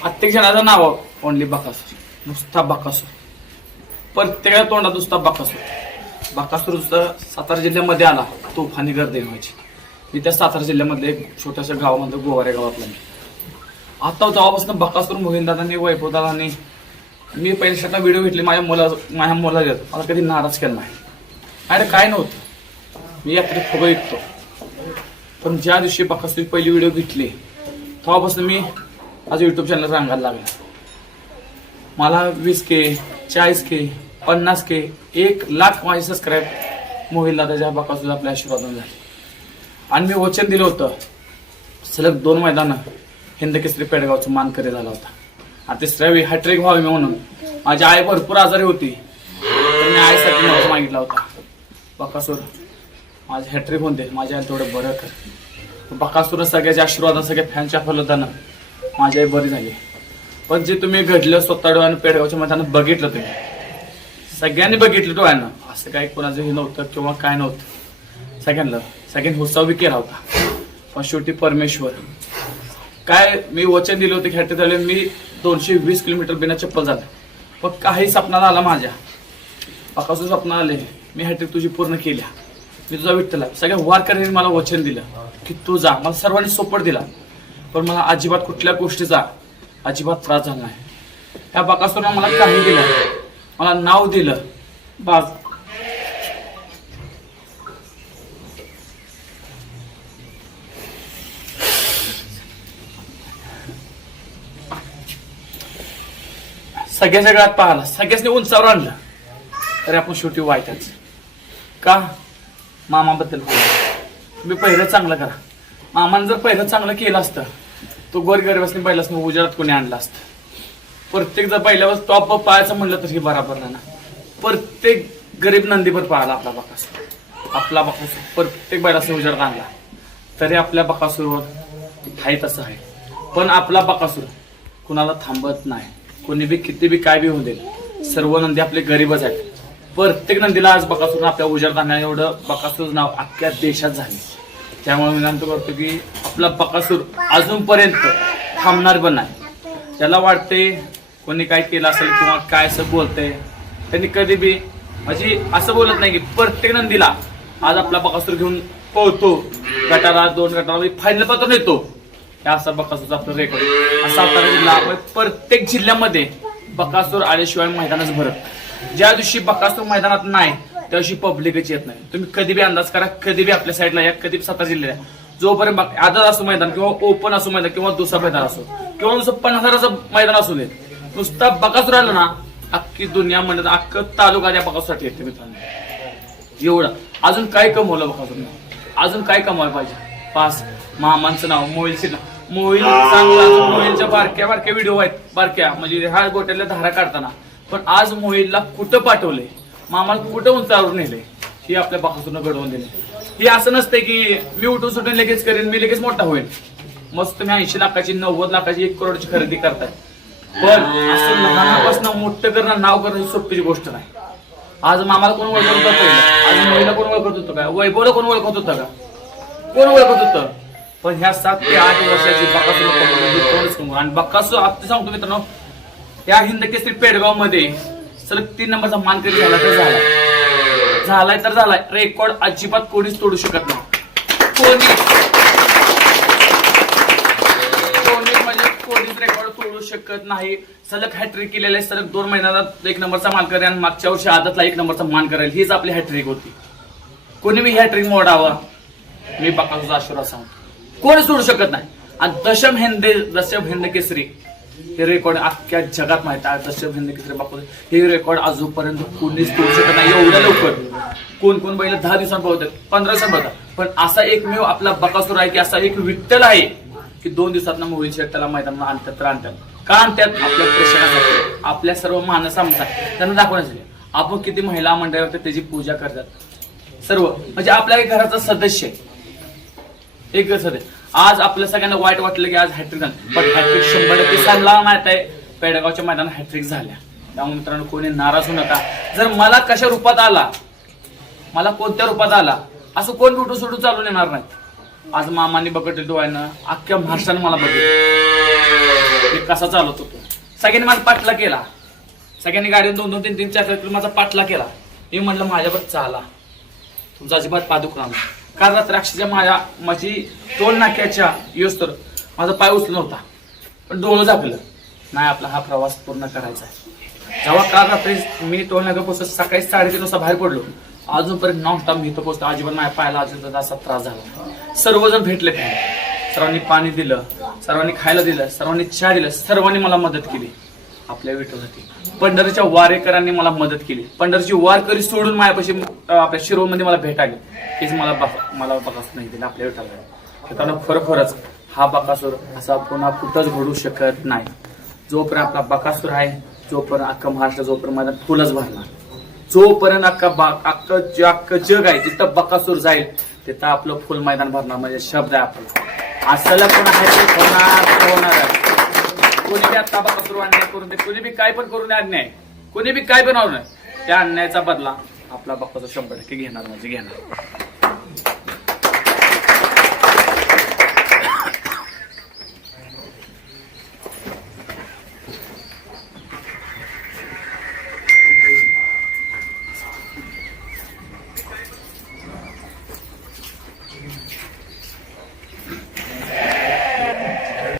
प्रत्येक जणाचं नाव ओनली बकासूर. नुसता बकासूर. प्रत्येकाच्या तोंडात नुसता बकासूर. बकासूर नुसतं सातारा जिल्ह्यामध्ये आला तुफानी गर्दी व्हायची. मी त्या सातारा जिल्ह्यामध्ये एक छोट्याशा गावामध्ये गोवारे गावातला मी आता तेव्हापासून बकासूर मोहिंदादांनी वैभवदादांनी मी पहिले व्हिडिओ घेतले माझ्या मुला माझ्या मुलाला मला कधी नाराज केला नाही. अरे काय नव्हतं? मी यात्रेत फुगं विकतो पण ज्या दिवशी बकासूर पहिली व्हिडिओ घेतली तेव्हापासून मी आज युट्यूब चॅनल सांगायला लागला. मला वीस के चाळीस के पन्नास के एक लाख माझे सबस्क्राईब मोहिलला त्याच्या बापासून आपल्या आशीर्वादून झाले. आणि मी वचन दिलं होतं. सलग दोन मैदानं हिंद केसरी पेडगावचं मानकरी झाला होता. आणि तिसऱ्या वेळी हॅट्रिक व्हावी म्हणून माझी आई भरपूर आजारी होती. तर मी आईसाठी मला मागितला होता. बकासूर माझं हॅट्रिक होऊन दे. माझ्या आई थोडं बरं कर. बकासूर सगळ्याच्या आशीर्वादानं सगळ्या फॅनच्या फलवतानं माझी आई बरी झाली. पण जे तुम्ही घडलं स्वतः डोळ्यानं पेडगावच्या मैदानात बघितलं तुम्ही सगळ्यांनी बघितलं डोळ्यानं असं काही कोणाचं हे नव्हतं किंवा काय नव्हतं. सगळ्यांना सगळ्यांनी उत्सव बी केला होता. पण शेवटी परमेश्वर. काय मी वचन दिलं होतं खेळते झाले मी दोनशे वीस किलोमीटर बिना चप्पल झालं. पण काही सपना आला माझ्या. पाकासून स्वप्न आले मी हॅट्रिक तुझी पूर्ण केल्या. मी तुझा विठ्ठला सगळ्या वारकऱ्यांनी मला वचन दिलं की तू जा. मला सर्वांनी सोपट दिला. पण मला अजिबात कुठल्या गोष्टीचा अजिबात त्रास झाला नाही. ह्या बाकासोरनं मला काही दिलं मला नाव दिलं. बाज सगळ्या सगळ्यात पाहिला. सगळ्यासनी उंचावर आणलं. तरी आपण शेवटी वाईटच. का? मामाबद्दल बोला. तुम्ही पहिलं चांगलं करा. मामानं जर पहिलं चांगलं केलं असतं तो गोरगरीबासनी पहिल्यासनी उजाडात कोणी आणलं असतं. प्रत्येक जर पहिल्यावर टॉप पाहायचं म्हणलं तर हे बराबर ना. प्रत्येक गरीब नंदीवर पाळाला आपला बकासूर आपला बकासूर प्रत्येक बैलासनी उजाडात आणला. तरी आपल्या बकासूरवर आहे तसं आहे. पण आपला बकासूर कुणाला थांबत नाही. कोणी बी किती बी काय बी होऊ दे. सर्व नंदी आपले गरीबच आहेत. प्रत्येक नंदीला आज बकासूर आपल्या उजाड आणण्या एवढं बकासूर नाव अख्ख्या देशात झाले. त्यामुळे मी विनंती करतो की आपला बकासूर अजूनपर्यंत थांबणार पण नाही. त्याला वाटते कोणी काय केलं असेल किंवा काय असं बोलतंय त्यांनी कधी बी म्हणजे असं बोलत नाही की प्रत्येक नंदीला आज आपला बकासूर घेऊन पळतो. गटाला दोन गटाला फायनल पात्र येतो हे असा बकासूरचा आपलं रेकॉर्ड सातारा जिल्हा आपण प्रत्येक जिल्ह्यामध्ये बकासूर आल्याशिवाय मैदानच भरत ज्या दिवशी बकासूर मैदानात नाही त्या पब्लिकच येत नाही. तुम्ही कधी बी अंदाज करा कधी बी आपल्या साईडला या कधी बी सातारा जिल्ह्यात जोपर्यंत आदर असो मैदान किंवा ओपन असो मैदान किंवा दुसरा मैदान असो किंवा नुसतं पन्नास हजाराचं मैदान असू दे नुसता बकासूर आलं ना अख्खी दुनिया म्हणत अख्खं तालुका त्या बकासूरसाठी येते मित्रांनो. एवढं. अजून काय कमवलं बकासूर अजून काय कमवायला पाहिजे? पास. मामांचं नाव मोहिलचे नाव. मोहिल चांगला मोहिलच्या बारक्या बारक्या व्हिडिओ आहेत. बारक्या म्हणजे ह्या गोट्याला धारा काढताना. पण आज मोहिलला कुठं पाठवले मामाला कुठं उंचावरून नेले हे आपल्या बाकासूरनं घडवून दिले हे असं नसते की मी उठून सुटून लगेच करेन मी लगेच मोठा होईल मस्त तुम्ही ऐंशी लाखाची नव्वद लाखाची एक करोडची खरेदी करताय. पण असं लहानापासून मोठं करणं नाव करणं ही सोपीची गोष्ट नाही. आज मामाला कोण ओळखत होतं पहिलं? आज महिला कोण ओळखत होतं का? वैभवला कोण ओळखत होतं का? कोण ओळखत होतं? पण ह्या सात ते आठ वर्षाची बकासूर कोणच आणि बकासूर आता सांगतो मित्रांनो या हिंद केसरी पेडगावमध्ये सलग तीन नंबरचा मानकरी झाला तर झाला. झालाय तर झालाय. रेकॉर्ड अजिबात कोणीच तोडू शकत नाही. कोणी? कोणी म्हणजे कोणीच रेकॉर्ड तोडू शकत नाही. सलग हॅट्रिक केलेले आहे. सलग दोन महिन्यात एक नंबरचा मान करेल आणि मागच्या वर्षी आदतला एक नंबरचा मान करेल. हीच आपली हॅट्रिक होती. कोणी मी हॅट्रिक मोडावा? मी बाकाचा आशीर्वाद सांगतो. कोणी सोडू शकत नाही. आणि दशम हेंदे दशम हिंद केसरी. हे रेकॉर्ड अख्ख्या जगात माहीत आहे. दशम हिंद बापू हे रेकॉर्ड अजूनपर्यंत कोणीच तोडू शकत नाही. एवढ्या लवकर. कोण कोण बैल? दहा दिवसांत पळतात पंधरा दिवसांत पळतात पण असा एकमेव आपला बकासूर आहे की असा एक विठ्ठल आहे की दोन दिवसात मोहिल शेट त्याला मैदानात आणतात तर आणतात. का आणतात? आपल्या प्रेक्षकांसाठी. आपल्या सर्व मानसांसाठी. त्यांना दाखवण्यासाठी. आपण किती महिला मंडळ होते त्याची पूजा करतात. सर्व. म्हणजे आपल्या घराचा सदस्य. आहे. एक सदस्य. आज आपल्या सगळ्यांना वाईट वाटलं की आज हॅट्रिक झाली. पण हॅट्रिक शंभर टक्के सांगला माहीत आहे. पेडगावच्या मैदानात हॅट्रिक झाल्या. त्यामुळे मित्रांनो कोणी नाराज होऊ नका. जर मला कशा रूपात आला मला कोणत्या रूपात आला असं कोण उठू सुटू चालून येणार नाही. आज मामाने बघितलं डोळ्यानं अख्ख्या महाराष्ट्रानं मला बघितलं. मी कसा चालत होतो सगळ्यांनी माझा पाठला केला. सगळ्यांनी गाडीवर दोन दोन तीन तीन चार माझा पाठला केला. मी म्हटलं माझ्यावर चाला. तुमचा अजिबात पादुक राहणार. काल रात्री अक्षरशः माझ्या माझी टोल नाक्याच्या येऊस तर माझा पाय उचला नव्हता पण डोळं झाकलं. नाही आपला हा प्रवास पूर्ण करायचा आहे. जेव्हा काल रात्री मी टोल नाक्या पोहोचत सकाळी साडेतीन वाजता बाहेर पडलो. अजूनपर्यंत नॉन स्टॉप मी इथं पोहोचतो अजिबात माझ्या पायाला अजून असा त्रास झाला सर्वजण भेटले काही सर्वांनी पाणी दिलं सर्वांनी खायला दिलं सर्वांनी चहा दिलं सर्वांनी मला मदत केली. आपल्या विठ्ठलासाठी. पंढरीच्या वारेकरांनी मला मदत केली. पंढरीची वारकरी सोडून माझ्यापाशी आपल्या शिरोमध्ये मला भेटायला हेच मला मला बघाच नाही दिलं आपल्या विठ्ठलाने त्याला खरोखरच हा बकासूर असा पुन्हा कुठंच घडू शकत नाही. जोपर्यंत आपला बकासूर आहे जोपर्यंत अख्खा महाराष्ट्र जोपर्यंत माझा फुलच भरणार. जोपर्यंत अख्खा बा अख्खं जे अख्खं जग आहे जिथं बकासूर जाईल तिथं आपलं फुल मैदान भरणार म्हणजे शब्द आहे आपला. असलं पण आहे ते होणार होणार आहे कोणी बी आता बकासूर अन्याय करून दे कोणी बी काय पण करून अन्याय. कोणी बी काय पण होणार त्या अन्यायाचा बदला आपला बाप्पाचा शंभर टक्के घेणार म्हणजे घेणार.